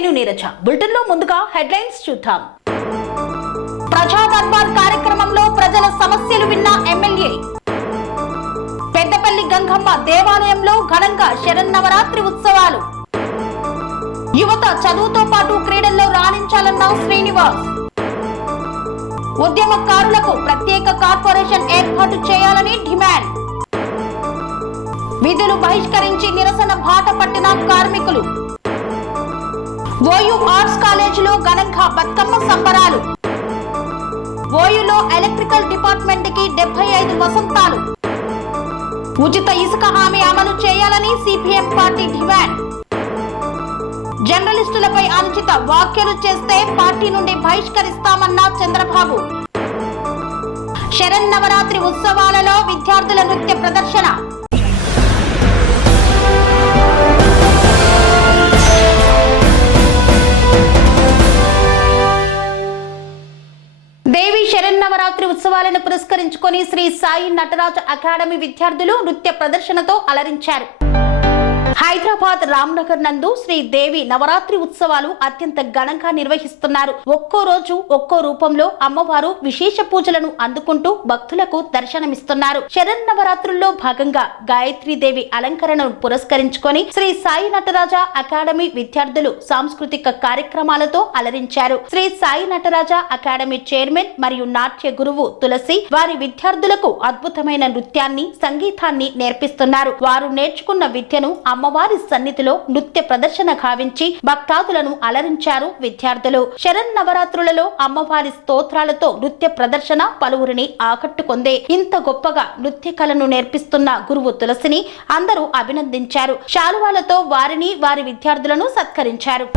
నేను నీరజ. బులెటిన్ లో ముందుగా హెడ్లైన్స్ చూద్దాం. ప్రజా దర్బార్ కార్యక్రమంలో ప్రజల సమస్యలు విన్న ఎమ్మెల్యే. పెద్దపల్లి గంగమ్మ దేవాలయంలో ఘనంగా శరన్నవరాత్రి ఉత్సవాలు. యువత చదువుతో పాటు క్రీడల్లో రాణించాలన్న శ్రీనివాస్. ఉద్యమకారులకు ప్రత్యేక కార్పొరేషన్ ఏర్పాటు చేయాలని డిమాండ్. విధులు బహిష్కరించి నిరసన బాట పట్టిన కార్మికులు. ఓయూ ఆర్ట్స్ కాలేజీలో ఘనంగా బతుకమ్మ సంబరాలు. ఓయూలో ఎలక్ట్రికల్ డిపార్ట్మెంట్ కి 75 వసంతాలు. ఉచిత ఇసుక హామీ అమలు చేయాలని సిపిఎం పార్టీ డిమాండ్. జర్నలిస్టులపై అనుచిత వ్యాఖ్యలు చేస్తే పార్టీ నుండి బహిష్కరిస్తామన్న చంద్రబాబు. శరన్నవరాత్రి ఉత్సవాలలో విద్యార్థుల నృత్య ప్రదర్శన. దేవి శరన్నవరాత్రి ఉత్సవాలను పురస్కరించుకొని శ్రీ సాయి నటరాజ్ అకాడమీ విద్యార్థులు నృత్య ప్రదర్శనతో అలరించారు. హైదరాబాద్ రామ్నగర్ నందు శ్రీ దేవి నవరాత్రి ఉత్సవాలు అత్యంత ఘనంగా నిర్వహిస్తున్నారు. ఒక్కో రోజు ఒక్కో రూపంలో అమ్మవారు విశేష పూజలను అందుకుంటూ భక్తులకు దర్శనమిస్తున్నారు. శరన్నవరాత్రుల్లో భాగంగా గాయత్రీదేవి అలంకరణను పురస్కరించుకొని శ్రీ సాయి నటరాజ అకాడమీ విద్యార్థులు సాంస్కృతిక కార్యక్రమాలతో అలరించారు. శ్రీ సాయి నటరాజ అకాడమీ చైర్మన్ మరియు నాట్య గురువు తులసి వారి విద్యార్థులకు అద్భుతమైన నృత్యాన్ని, సంగీతాన్ని నేర్పిస్తున్నారు. వారు నేర్చుకున్న విద్యను అమ్మవారి సన్నిధిలో నృత్య ప్రదర్శన గావించి భక్తాదులను అలరించారు విద్యార్థులు. శరన్నవరాత్రులలో అమ్మవారి స్తోత్రాలతో నృత్య ప్రదర్శన పలువురిని ఆకట్టుకుంది. ఇంత గొప్పగా నృత్య కళను నేర్పిస్తున్న గురువు తులసిని అందరూ అభినందించారు. శాలువాలతో వారిని, వారి విద్యార్థులను సత్కరించారు.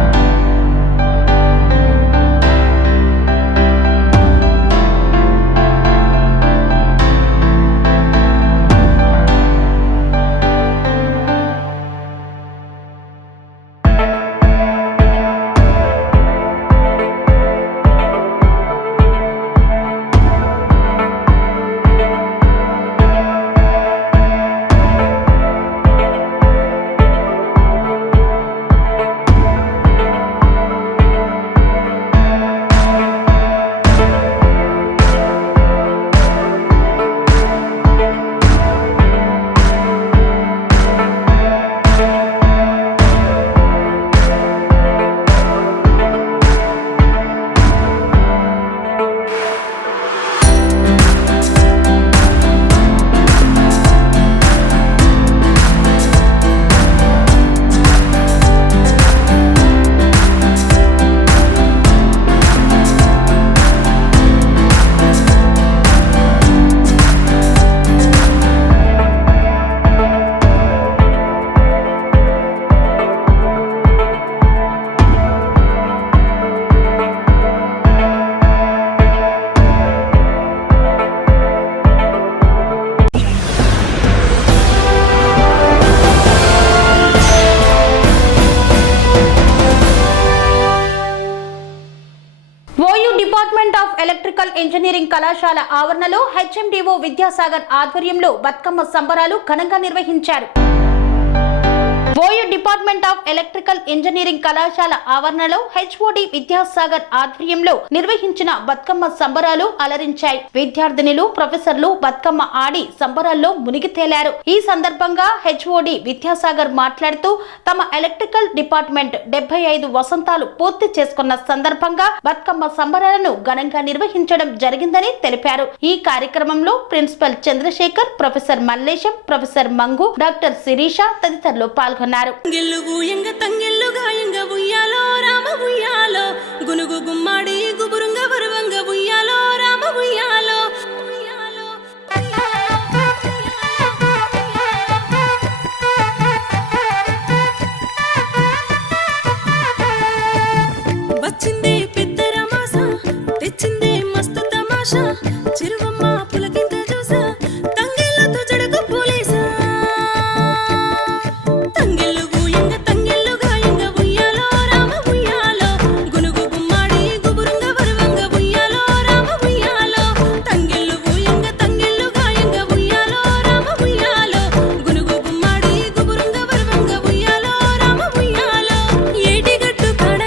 డిపార్ట్మెంట్ ఆఫ్ ఎలక్ట్రికల్ ఇంజనీరింగ్ కళాశాల ఆవరణలో హెచ్ఎండిఓ విద్యాసాగర్ ఆధ్వర్యంలో బతుకమ్మ సంబరాలు ఘనంగా నిర్వహించారు. OU department of electrical engineering కళాశాల ఆవరణలో హెచ్ఓడి విద్యాసాగర్ ఆధ్వర్యంలో నిర్వహించిన బతుకమ్మ సంబరాలు అలరించాయి. విద్యార్థినులు, ప్రొఫెసర్లు బతుకమ్మ ఆడి సంబరాల్లో మునిగి తేలారు. ఈ సందర్భంగా హెచ్ఓడి విద్యాసాగర్ మాట్లాడుతూ తమ ఎలక్ట్రికల్ డిపార్ట్మెంట్ 75 వసంతాలు పూర్తి చేసుకున్న సందర్భంగా బతుకమ్మ సంబరాలను ఘనంగా నిర్వహించడం జరిగిందని తెలిపారు. ఈ కార్యక్రమంలో principal Chandrashekar, professor Mallesham, professor Mangu, doctor Sirisha తదితరులు పాల్గొన్నారు. గునుగు గుమ్మాడి గుబురుంగ వరువంగ ఉయ్యాలో రామ ఉయ్యాలో వచ్చింది పెద్ద రమాస, తెచ్చింది మస్తు తమాషా, చిరువమ్మ పులకింత చూసా, తంగెళ్ళతో జడకు పోలేసా, తంగెళ్ళు గూయంగ తంగెళ్ళు గాయంగ ఉయ్యాలో రామ ఉయ్యాలో, గునుగు గుమ్మాడి గుబురుంగ వరువంగ ఉయ్యాలో రామ ఉయ్యాలో, తంగెళ్ళు గూయంగ తంగెళ్ళు గాయంగ ఉయ్యాలో రామ ఉయ్యాలో, గునుగు గుమ్మాడి గుబురుంగ వరువంగ ఉయ్యాలో రామ ఉయ్యాలో, ఏటిగట్టు కాడ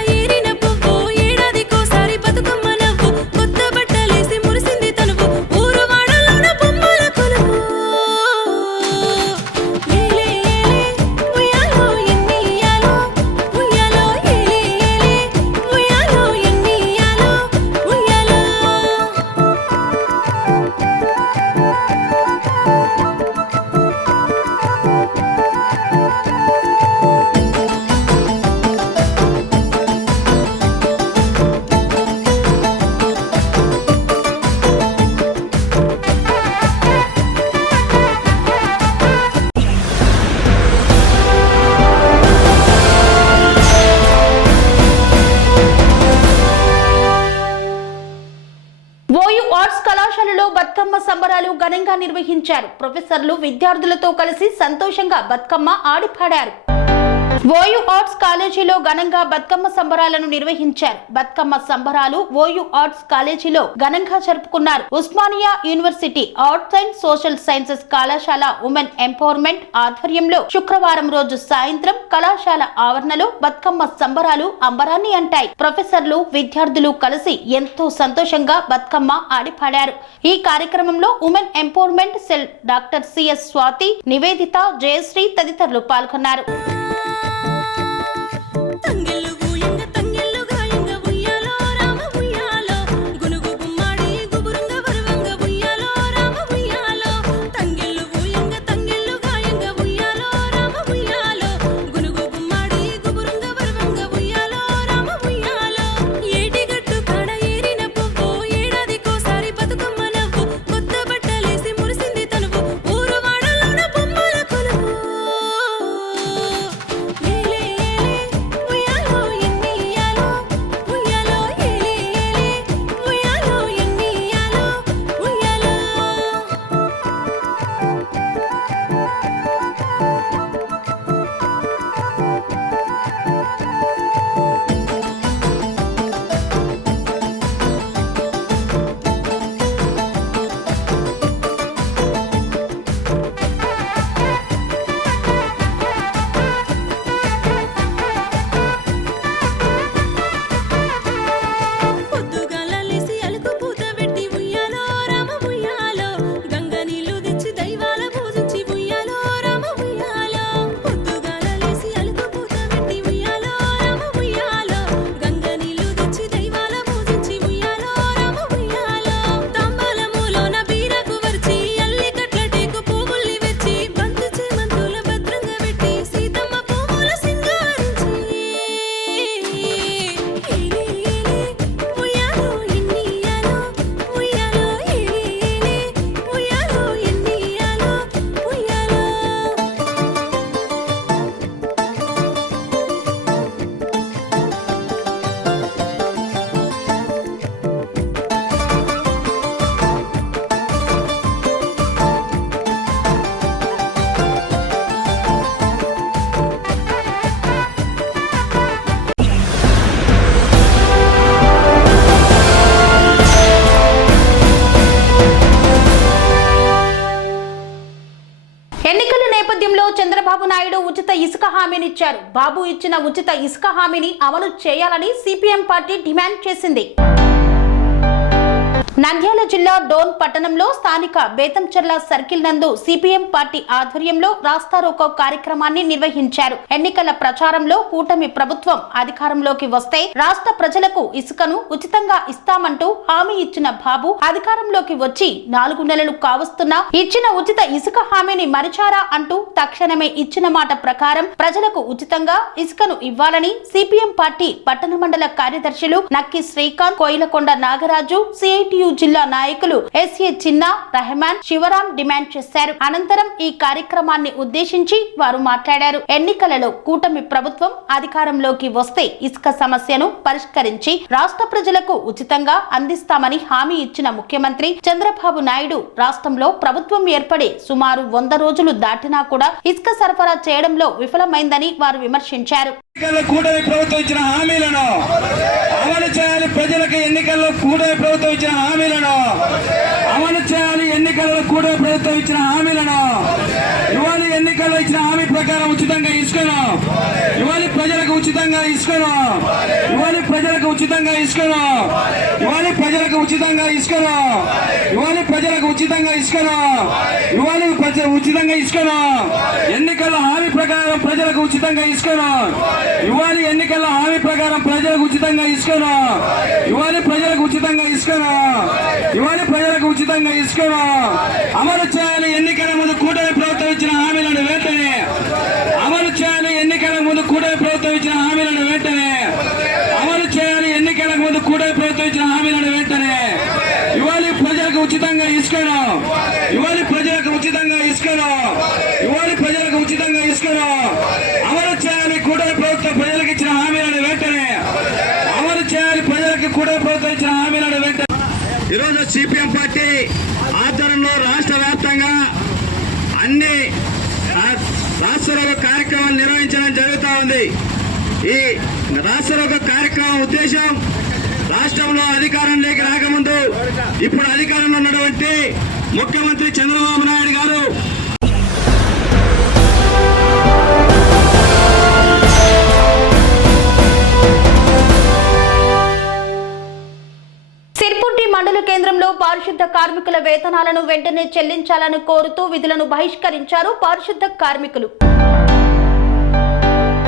ఆర్ట్స్ కళాశాలలో బతుకమ్మ సంబరాలు ఘనంగా నిర్వహించారు. ప్రొఫెసర్లు విద్యార్థులతో కలిసి సంతోషంగా బతుకమ్మ ఆడిపాడారు. ఓయూ ఆర్ట్స్ కాలేజీలో ఘనంగా బతుకమ్మ సంబరాలను నిర్వహించారు. బతుకమ్మ సంబరాలు ఓయూ ఆర్ట్స్ కాలేజీలో ఘనంగా జరుపుకున్నారు. Osmania university arts and social sciences కళాశాల ఉమెన్ ఎంపవర్మెంట్ ఆధ్వర్యంలో శుక్రవారం రోజు సాయంత్రం కళాశాల ఆవరణలో బతుకమ్మ సంబరాలు అంబరాన్ని అంటాయి. ప్రొఫెసర్లు విద్యార్థులు కలిసి ఎంతో సంతోషంగా బతుకమ్మ ఆడిపాడారు. ఈ కార్యక్రమంలో women empowerment cell doctor C S Swathi, Nivedita, Jayashree తదితరులు పాల్గొన్నారు. ఎన్నికల నేపథ్యంలో చంద్రబాబు నాయుడు ఉచిత ఇసుక హామీనిచ్చారు. బాబు ఇచ్చిన ఉచిత ఇసుక హామీని అమలు చేయాలని సిపిఎం పార్టీ డిమాండ్ చేసింది. నంద్యాల జిల్లా డోన్ పట్టణంలో స్థానిక బేతంచెర్ల సర్కిల్ నందు సిపిఎం పార్టీ ఆధ్వర్యంలో రాస్తారోకో కార్యక్రమాన్ని నిర్వహించారు. ఎన్నికల ప్రచారంలో కూటమి ప్రభుత్వం అధికారంలోకి వస్తే రాష్ట్ర ప్రజలకు ఇసుకను ఉచితంగా ఇస్తామంటూ హామీ ఇచ్చిన బాబు అధికారంలోకి వచ్చి 4 నెలలు కావస్తున్నా ఇచ్చిన ఉచిత ఇసుక హామీని మరిచారా అంటూ తక్షణమే ఇచ్చిన మాట ప్రకారం ప్రజలకు ఉచితంగా ఇసుకను ఇవ్వాలని సిపిఎం పార్టీ పట్టణ మండల కార్యదర్శులు నక్కి శ్రీకాంత్, కోయిలకొండ నాగరాజు, సిఐటియు జిల్లా నాయకులు ఎస్ఏ చిన్న, రెహమాన్, శివరాం డిమాండ్ చేశారు. అనంతరం ఈ కార్యక్రమాన్ని ఉద్దేశించి వారు మాట్లాడారు. ఎన్నికలలో కూటమి ప్రభుత్వం అధికారంలోకి వస్తే ఇసుక సమస్యను పరిష్కరించి రాష్ట్ర ప్రజలకు ఉచితంగా అందిస్తామని హామీ ఇచ్చిన ముఖ్యమంత్రి చంద్రబాబు నాయుడు రాష్ట్రంలో ప్రభుత్వం ఏర్పడి సుమారు 100 రోజులు దాటినా కూడా ఇసుక సరఫరా చేయడంలో విఫలమైందని వారు విమర్శించారు. కూటమి ప్రభుత్వం ఇచ్చిన హామీలను అమలు చేయాలి. ప్రజలకు ఎన్నికల్లో కూటమి ప్రభుత్వం ఇచ్చిన హామీలను అమలు చేయాలి. ఎన్నికల్లో కూటమి ప్రభుత్వం ఇచ్చిన హామీలను ఇవాళ ఎన్నికల్లో ఇచ్చిన హామీ ప్రకారం ఉచితంగా ఇసుకను ఇవాళ ప్రజలకు ఉచితంగా ఇసుకను ఇవాళ ప్రజలకు ఉచితంగా ఇసుకను ఇవాళ ప్రజలకు ఉచితంగా ఇసుకను ఇవాళ ప్రజలకు ఉచితంగా ఇసుకను ఇవాళ ఉచితంగా ఇసుకను ఎన్నికల్లో హామీ ప్రకారం ప్రజలకు ఉచితంగా ఇసుకను ఇవాళ ఎన్నికల్లో హామీ ప్రకారం ప్రజలకు ఉచితంగా ఇసుకను ఇవాళ ప్రజలకు ఉచితంగా ఇసుకను ఇవాళ ప్రజలకు ఉచితంగా ఇసుకను అమలు చేయాలి. ఎన్నికల ముందు కూటమి ప్రభుత్వం ఇచ్చిన హామీలను వెంటనే అమలు చేయాలి. ఎన్నికల ముందు కూటమి ప్రభుత్వం ఇచ్చిన హామీలను వెంటనే అమలు చేయాలి. ఎన్నికల ముందు కూటమి ప్రభుత్వం ఇచ్చిన హామీలను వెంటనే ఇవాళ ప్రజలకు ఉచితంగా ఇసుకను ఇవాళ ప్రజలకు ఉచితంగా ఇసుకను ఇవాళ ప్రజలకు ఉచితంగా ఇసుకను అమలు చేయాలి. కూటమి ప్రభుత్వం ప్రజలకు ఇచ్చిన హామీలను వెంటనే అమలు చేయాలి. ప్రజలకు కూటమి ప్రభుత్వం ఇచ్చిన హామీలను వెంటనే ఈరోజు సిపిఎం పార్టీ ఆధ్వర్యంలో రాష్ట్ర వ్యాప్తంగా అన్ని రాష్ట్రరోగ కార్యక్రమాలు నిర్వహించడం జరుగుతూ ఉంది. ఈ రాష్ట్రరోగ కార్యక్రమం ఉద్దేశం రాష్ట్రంలో అధికారంలోకి రాకముందు ఇప్పుడు అధికారంలో ఉన్నటువంటి ముఖ్యమంత్రి చంద్రబాబు నాయుడు గారు మండల కేంద్రంలో పారిశుద్ధ కార్మికుల వేతనాలను వెంటనే చెల్లించాలని కోరుతూ విధులను బహిష్కరించారు పారిశుద్ధ కార్మికులు.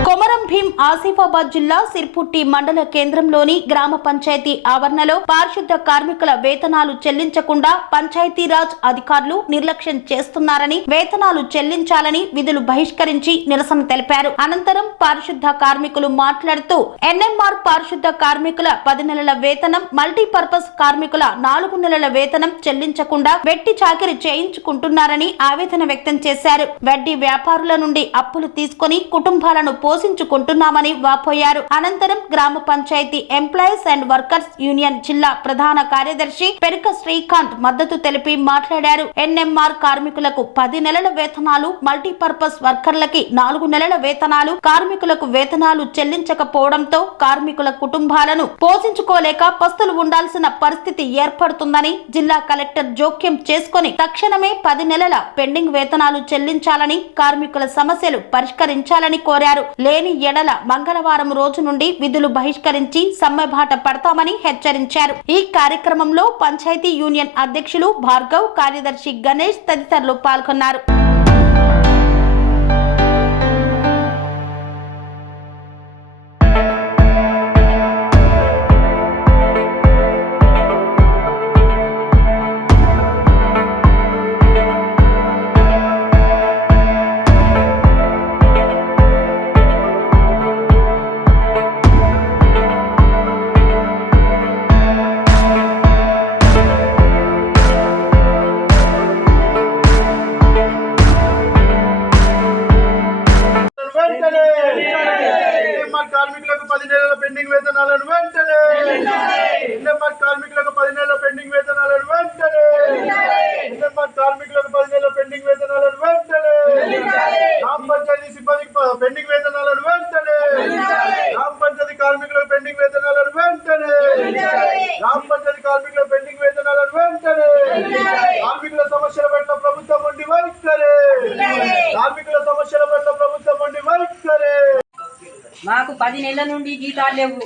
కొమరం భీం ఆసిఫాబాద్ జిల్లా సిర్పుట్టి మండల కేంద్రంలోని గ్రామ పంచాయతీ ఆవరణలో పారిశుద్ధ కార్మికుల వేతనాలు చెల్లించకుండా పంచాయతీరాజ్ అధికారులు నిర్లక్ష్యం చేస్తున్నారని, వేతనాలు చెల్లించాలని విధులు బహిష్కరించి నిరసన తెలిపారు. అనంతరం పారిశుద్ధ కార్మికులు మాట్లాడుతూ ఎన్ఎంఆర్ పారిశుద్ధ కార్మికుల 10 నెలల వేతనం, మల్టీపర్పస్ కార్మికుల 4 నెలల వేతనం చెల్లించకుండా వెట్టి చాకిరీ చేయించుకుంటున్నారని ఆవేదన వ్యక్తం చేశారు. వడ్డీ వ్యాపారుల నుండి అప్పులు తీసుకుని కుటుంబాలను పోషించుకుంటున్నామని వాపోయారు. అనంతరం గ్రామ panchayat employees and workers union జిల్లా ప్రధాన కార్యదర్శి పెరుక శ్రీకాంత్ మద్దతు తెలిపి మాట్లాడారు. ఎన్ఎంఆర్ కార్మికులకు 10 నెలల వేతనాలు, మల్టీపర్పస్ వర్కర్లకి 4 నెలల వేతనాలు, కార్మికులకు వేతనాలు చెల్లించకపోవడంతో కార్మికుల కుటుంబాలను పోషించుకోలేక పస్తులు ఉండాల్సిన పరిస్థితి ఏర్పడుతుందని జిల్లా కలెక్టర్ జోక్యం చేసుకుని తక్షణమే 10 నెలల పెండింగ్ వేతనాలు చెల్లించాలని, కార్మికుల సమస్యలు పరిష్కరించాలని కోరారు. లేని ఎడల మంగళవారం రోజు నుండి విధులు బహిష్కరించి సమ్మెబాట పడతామని హెచ్చరించారు. ఈ కార్యక్రమంలో పంచాయతీ యూనియన్ అధ్యక్షులు భార్గవ్, కార్యదర్శి గణేష్ తదితరులు పాల్గొన్నారు. కార్మికులకు 10 నెలల పెండింగ్ వేతనాలను వెంటనే, ఎన్ఎంఆర్ కార్మికులకు 10 నెలల పెండింగ్ వేతనాలను వెంటనే, ఎన్ఎంఆర్ కార్మికులకు 10 నెలల పెండింగ్ వేతనాలను వెంటనే, గ్రామ పంచాయతీ సిబ్బందికి పెండింగ్ వేతనాలను వెంటనే, గ్రామ పంచాయతీ కార్మికులకు పెండింగ్ వేతనాలను వెంటనే, గ్రామ పంచాయతీ కార్మికులకు పెండింగ్ వేతనాలను వెంటనే, కార్మికుల సమస్యల పట్ల ప్రభుత్వం ఉండి వైఖరే, కార్మికుల సమస్యల పట్ల ప్రభుత్వం ఉండి వైఖరే. మాకు 10 నెలల నుండి జీతాలు లేవు.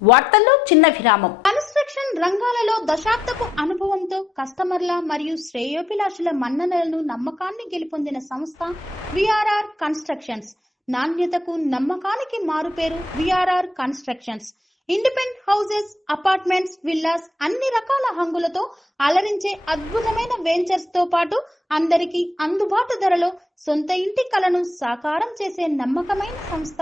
వార్తల్లో చిన్న విరామం. కన్స్ట్రక్షన్ రంగాలలో దశాబ్దపు అనుభవంతో కస్టమర్ల మరియు శ్రేయోభిలాషుల మన్ననలను, నమ్మకాన్ని గెలుపొందిన సంస్థ విఆర్ఆర్ కన్స్ట్రక్షన్స్. నాణ్యతకు, నమ్మకానికి మారుపేరు VRR constructions. Independent houses, apartments, villas అన్ని రకాల హంగులతో అలరించే అద్భుతమైన వెంచర్స్ తో పాటు అందరికీ అందుబాటు ధరలో సొంత ఇంటి కలను సాకారం చేసే నమ్మకమైన సంస్థ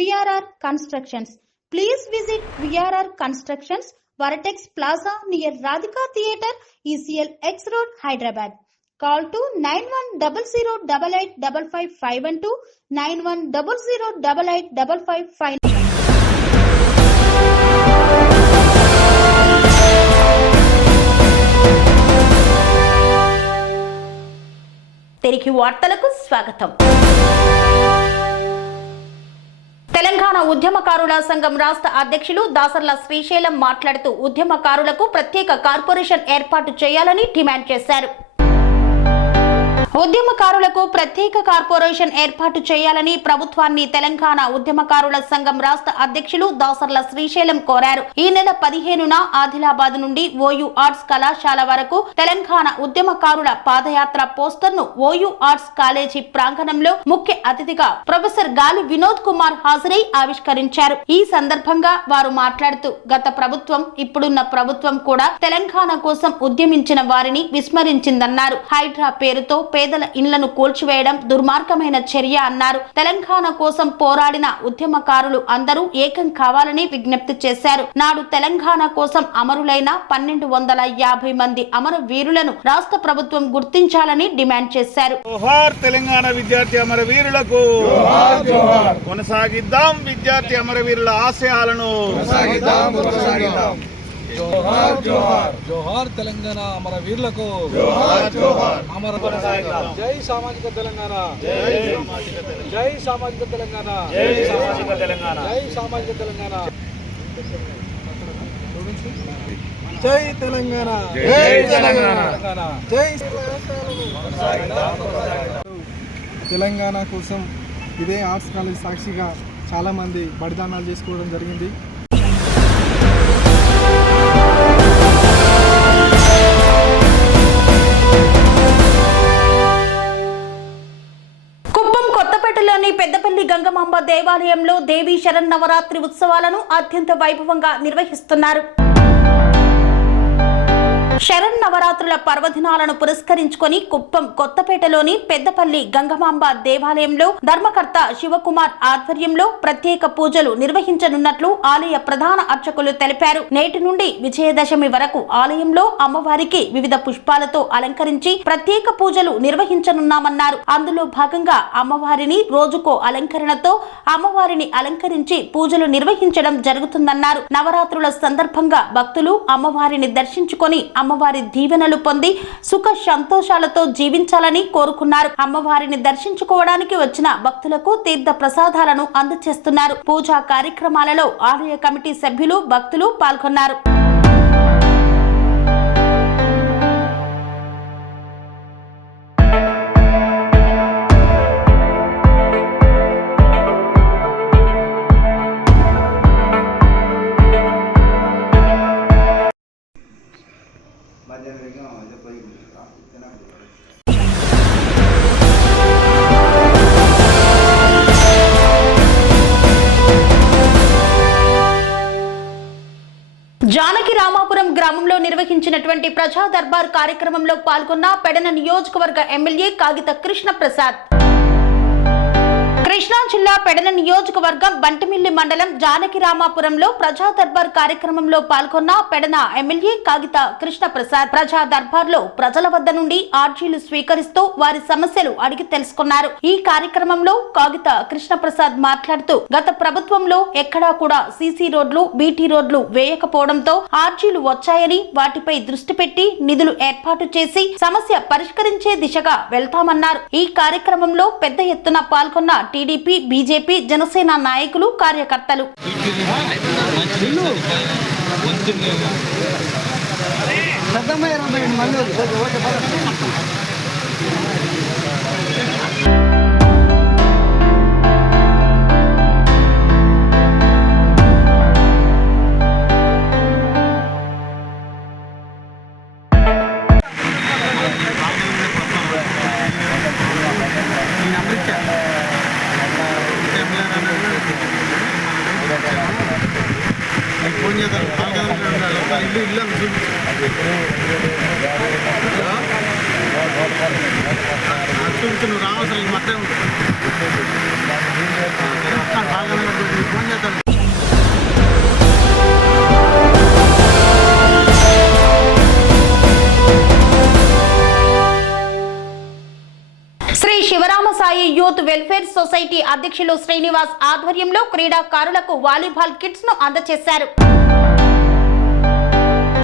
VRR constructions. Please visit VRR constructions, వరటెక్స్ plaza near Radhika theatre, ECL X Road, Hyderabad. Call to 9100885551 9100885559. తిరిగి వార్తలకు స్వాగతం. తెలంగాణ ఉద్యమకారుల సంఘం రాష్ట్ర అధ్యక్షులు దాసర్ల శ్రీశైలం మాట్లాడుతూ ఉద్యమకారులకు ప్రత్యేక కార్పొరేషన్ ఏర్పాటు చేయాలని డిమాండ్ చేశారు. ఉద్యమకారులకు ప్రత్యేక కార్పొరేషన్ ఏర్పాటు చేయాలని ప్రభుత్వాన్ని తెలంగాణ ఉద్యమకారుల సంఘం రాష్ట్ర అధ్యక్షులు దాసర్ల శ్రీశైలం కోరారు. ఈ నెల 15న ఆదిలాబాద్ నుండి ఓయూ ఆర్ట్స్ కళాశాల వరకు తెలంగాణ ఉద్యమకారుల పాదయాత్ర పోస్టర్ ను ఓయూ ఆర్ట్స్ కాలేజీ ప్రాంగణంలో ముఖ్య అతిథిగా ప్రొఫెసర్ గాలి వినోద్ కుమార్ హాజరై ఆవిష్కరించారు. ఈ సందర్భంగా వారు మాట్లాడుతూ గత ప్రభుత్వం, ఇప్పుడున్న ప్రభుత్వం కూడా తెలంగాణ కోసం ఉద్యమించిన వారిని విస్మరించిందన్నారు. హైడ్రా పేరుతో పేదల ఇండ్లను కూల్చివేయడం దుర్మార్గమైన చర్య అన్నారు. తెలంగాణ కోసం పోరాడిన ఉద్యమకారులు అందరూ ఏకం కావాలని విజ్ఞప్తి చేశారు. నాడు తెలంగాణ కోసం అమరులైన 1250 మంది అమరవీరులను రాష్ట్ర ప్రభుత్వం గుర్తించాలని డిమాండ్ చేశారు. జోహార్ తెలంగాణ విద్యార్థి అమరవీరులకు, కొనసాగిద్దాం విద్యార్థి అమరవీరుల ఆశయాలను. జోహార్ జోహార్ జోహార్ తెలంగాణ అమరవీరులకు, జోహార్ జోహార్ అమర కొనసాగిద్దాం. జై సామాజిక తెలంగాణ, జై సామాజిక తెలంగాణ, జై సామాజిక తెలంగాణ, జై సామాజిక తెలంగాణ, జై తెలంగాణ, జై తెలంగాణ, జై తెలంగాణ కోసం ఇదే ఆర్ట్స్ కాలేజ్ సాక్షిగా చాలామంది బలిదానాలు చేసుకోవడం జరిగింది. కొత్తపేటలోని పెద్దపల్లి గంగమాంబ దేవాలయంలో దేవీ శరన్నవరాత్రి ఉత్సవాలను అత్యంత వైభవంగా నిర్వహిస్తున్నారు. శరన్నవరాత్రుల పర్వదినాలను పురస్కరించుకొని కుప్పం కొత్తపేటలోని పెద్దపల్లి గంగమాంబ దేవాలయంలో ధర్మకర్త శివకుమార్ ఆధ్వర్యంలో ప్రత్యేక పూజలు నిర్వహించనున్నట్లు ఆలయ ప్రధాన అర్చకులు తెలిపారు. నేటి నుండి విజయదశమి వరకు ఆలయంలో అమ్మవారికి వివిధ పుష్పాలతో అలంకరించి ప్రత్యేక పూజలు నిర్వహించనున్నామన్నారు. అందులో భాగంగా అమ్మవారిని రోజుకో అలంకరణతో అమ్మవారిని అలంకరించి పూజలు నిర్వహించడం జరుగుతుందన్నారు. నవరాత్రుల సందర్భంగా భక్తులు అమ్మవారిని దర్శించుకొని అమ్మవారి దీవెనలు పొంది సుఖ సంతోషాలతో జీవించాలని కోరుకున్నారు. అమ్మవారిని దర్శించుకోవడానికి వచ్చిన భక్తులకు తీర్థ ప్రసాదాలను అందజేస్తున్నారు. పూజా కార్యక్రమాలలో ఆలయ కమిటీ సభ్యులు, భక్తులు పాల్గొన్నారు. జానకి రామాపురం గ్రామంలో నిర్వహించినటువంటి ప్రజా దర్బార్ కార్యక్రమంలో పాల్గొన్న పెడన నియోజకవర్గ ఎమ్మెల్యే కాగిత కృష్ణ ప్రసాద్. కృష్ణా జిల్లా పెడన నియోజకవర్గం బంటిమిల్లి మండలం జానకి రామాపురంలో ప్రజా దర్బార్ కార్యక్రమంలో పాల్గొన్న పెడన ఎమ్మెల్యే కాగిత కృష్ణ ప్రసాద్ ప్రజా దర్బార్ లో ప్రజల వద్ద నుండి ఆర్జీలు స్వీకరిస్తూ వారి సమస్యలు అడిగి తెలుసుకున్నారు. ఈ కార్యక్రమంలో కాగిత కృష్ణ ప్రసాద్ మాట్లాడుతూ గత ప్రభుత్వంలో ఎక్కడా కూడా సీసీ రోడ్లు, బీటీ రోడ్లు వేయకపోవడంతో ఆర్జీలు వచ్చాయని వాటిపై దృష్టి పెట్టి నిధులు ఏర్పాటు చేసి సమస్య పరిష్కరించే దిశగా వెళ్తామన్నారు. ఈ కార్యక్రమంలో పెద్ద ఎత్తున పాల్గొన్న టీడీపీ, బీజేపీ, జనసేన నాయకులు, కార్యకర్తలు. Sri Sivarama Sai youth welfare society అధ్యక్షులు శ్రీనివాస్ ఆధ్వర్యంలో క్రీడాకారులకు వాలీబాల్ కిట్స్ ను అందజేశారు.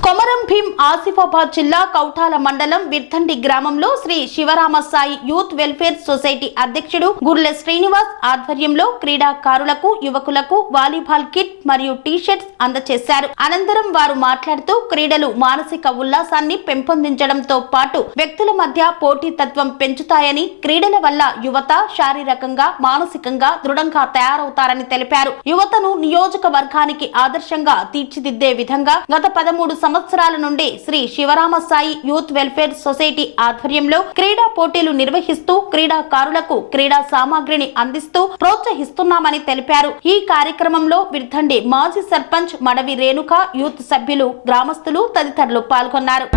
కొమరం భీం ఆసిఫాబాద్ జిల్లా కౌటాల మండలం విర్థండి గ్రామంలో Sri Sivarama Sai youth welfare society అధ్యక్షుడు గుర్లె శ్రీనివాస్ ఆధ్వర్యంలో క్రీడాకారులకు, యువకులకు వాలీబాల్ కిట్ మరియు టీ-షర్ట్స్ అందజేశారు. అనంతరం వారు మాట్లాడుతూ క్రీడలు మానసిక ఉల్లాసాన్ని పెంపొందించడంతో పాటు వ్యక్తుల మధ్య పోటీతత్వం పెంచుతాయని, క్రీడల వల్ల యువత శారీరకంగా, మానసికంగా దృఢంగా తయారవుతారని తెలిపారు. యువతను నియోజకవర్గానికి ఆదర్శంగా తీర్చిదిద్దే విధంగా గత 13 సంవత్సరాల నుండి Sri Sivarama Sai youth welfare society ఆధ్వర్యంలో క్రీడా పోటీలు నిర్వహిస్తూ క్రీడాకారులకు క్రీడా సామాగ్రిని అందిస్తూ ప్రోత్సహిస్తున్నామని తెలిపారు. ఈ కార్యక్రమంలో విర్థండి మాజీ సర్పంచ్ మడవి రేణుక, యూత్ సభ్యులు, గ్రామస్తులు తదితరులు పాల్గొన్నారు.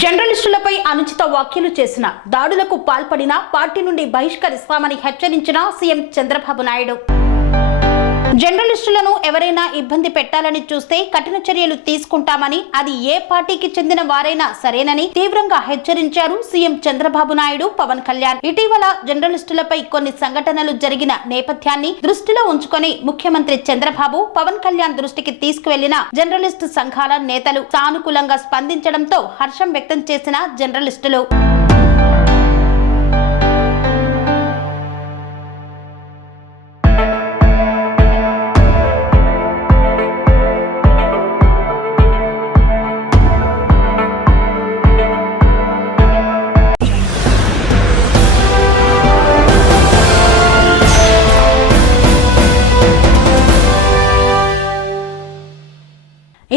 జర్నలిస్టులపై అనుచిత వ్యాఖ్యలు చేసిన, దాడులకు పాల్పడిన పార్టీ నుండి బహిష్కరిస్తామని హెచ్చరించిన సీఎం చంద్రబాబు నాయుడు. జర్నలిస్టులను ఎవరైనా ఇబ్బంది పెట్టాలని చూస్తే కఠిన చర్యలు తీసుకుంటామని, అది ఏ పార్టీకి చెందిన వారైనా సరేనని తీవ్రంగా హెచ్చరించారు సీఎం చంద్రబాబు నాయుడు, పవన్ కళ్యాణ్. ఇటీవల జర్నలిస్టులపై కొన్ని సంఘటనలు జరిగిన నేపథ్యాన్ని దృష్టిలో ఉంచుకొని ముఖ్యమంత్రి చంద్రబాబు, పవన్ కళ్యాణ్ దృష్టికి తీసుకువెళ్లిన జర్నలిస్టు సంఘాల నేతలు సానుకూలంగా స్పందించడంతో హర్షం వ్యక్తం చేసిన జర్నలిస్టులు.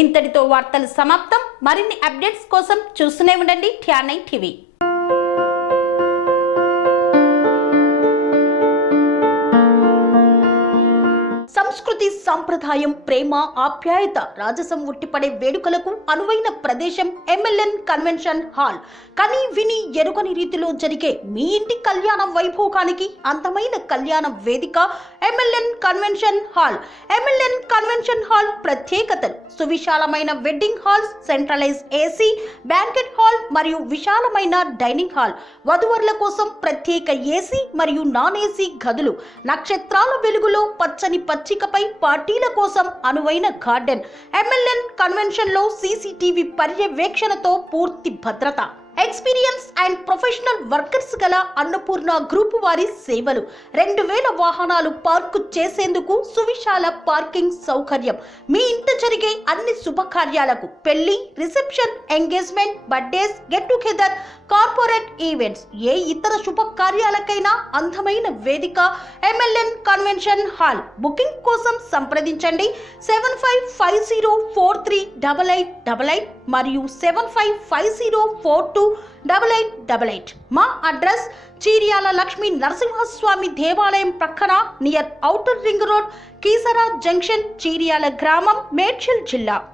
ఇంతటితో వార్తలు సమాప్తం. మరిన్ని అప్డేట్స్ కోసం చూస్తూనే ఉండండి TR9 టీవీ. సంస్కృతి, సంప్రదాయం, ప్రేమ, ఆప్యాయత, రాజసం ఉట్టిపడే వేడుకలకు అనువైన ప్రదేశం MLN కన్వెన్షన్ హాల్. కని విని ఎరుగని రీతిలో జరిగే మీ ఇంటి కళ్యాణ వైభోగానికి అందమైన కళ్యాణ వేదిక MLN convention hall. MLN convention hall ప్రత్యేకతలు: సువిశాలమైన wedding halls, centralise AC banquet hall మరియు విశాలమైన డైనింగ్ హాల్. వధువరుల కోసం ప్రత్యేక AC మరియు నాన్ AC గదులు. నక్షత్రాల వెలుగులో పచ్చని పచ్చికపై పార్టీల కోసం అనువైన గార్డెన్. MLN కన్వెన్షన్ లో CCTV పర్యవేక్షణతో పూర్తి భద్రత. ఎక్స్పీరియన్స్ అండ్ ప్రొఫెషనల్ వర్కర్స్ గల అన్నపూర్ణ గ్రూప్ వారి సేవలు. 2000 వాహనాలు పార్కు చేసేందుకు సువిశాల పార్కింగ్ సౌకర్యం. మీ ఇంట జరిగే అన్ని శుభకార్యాలకు, పెళ్లి, reception, engagement, birthdays, get together, corporate events, ఏ ఇతర శుభకార్యాలకైనా అందమైన వేదిక MLN కన్వెన్షన్ హాల్. బుకింగ్ కోసం సంప్రదించండి 7550438888 మరియు 7550428888. మా అడ్రస్ చీర్యాల లక్ష్మీ నరసింహస్వామి దేవాలయం ప్రక్కన, near outer ring road, Keesara junction, Cheeryal గ్రామం, మేడ్చల్ జిల్లా.